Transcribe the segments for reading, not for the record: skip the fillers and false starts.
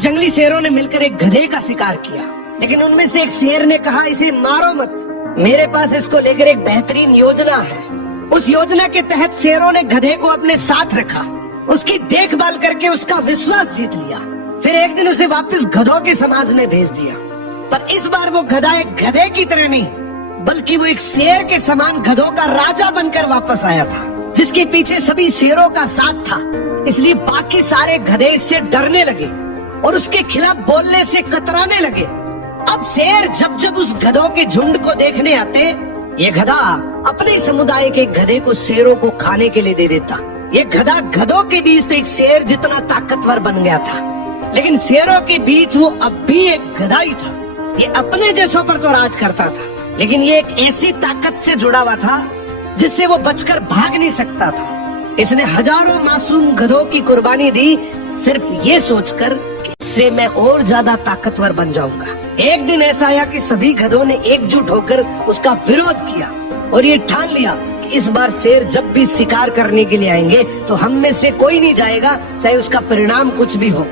जंगली शेरों ने मिलकर एक गधे का शिकार किया, लेकिन उनमें से एक शेर ने कहा, इसे मारो मत, मेरे पास इसको लेकर एक बेहतरीन योजना है। उस योजना के तहत शेरों ने गधे को अपने साथ रखा, उसकी देखभाल करके उसका विश्वास जीत लिया। फिर एक दिन उसे वापस गधों के समाज में भेज दिया, पर इस बार वो गधा एक गधे की तरह नहीं, बल्कि वो एक शेर के समान गधों का राजा बनकर वापस आया था, जिसके पीछे सभी शेरों का साथ था। इसलिए बाकी सारे गधे इससे डरने लगे और उसके खिलाफ बोलने से कतराने लगे। अब शेर जब जब उस गधों के झुंड को देखने आते, ये गधा अपने समुदाय के गधे को शेरों को खाने के लिए दे देता। ये गधा गधों के बीच तो एक शेर जितना ताकतवर बन गया था, लेकिन शेरों के बीच वो अब भी एक गधा ही था। ये अपने जैसों पर तो राज करता था, लेकिन ये एक ऐसी ताकत से जुड़ा हुआ था जिससे वो बचकर भाग नहीं सकता था। इसने हजारों मासूम गधों की कुर्बानी दी, सिर्फ ये सोचकर कि इससे मैं और ज्यादा ताकतवर बन जाऊंगा। एक दिन ऐसा आया कि सभी गधों ने एकजुट होकर उसका विरोध किया और ये ठान लिया कि इस बार शेर जब भी शिकार करने के लिए आएंगे तो हम में से कोई नहीं जाएगा, चाहे उसका परिणाम कुछ भी हो।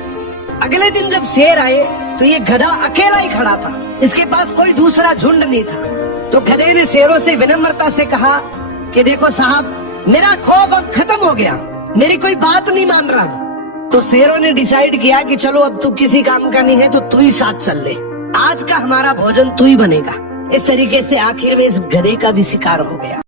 अगले दिन जब शेर आए तो ये गधा अकेला ही खड़ा था, इसके पास कोई दूसरा झुंड नहीं था। तो गधे ने शेरों से विनम्रता से कहा कि देखो साहब, मेरा खौफ अब खत्म हो गया, मेरी कोई बात नहीं मान रहा। तो शेरों ने डिसाइड किया कि चलो अब तू किसी काम का नहीं है तो तू ही साथ चल ले, आज का हमारा भोजन तू ही बनेगा। इस तरीके से आखिर में इस गधे का भी शिकार हो गया।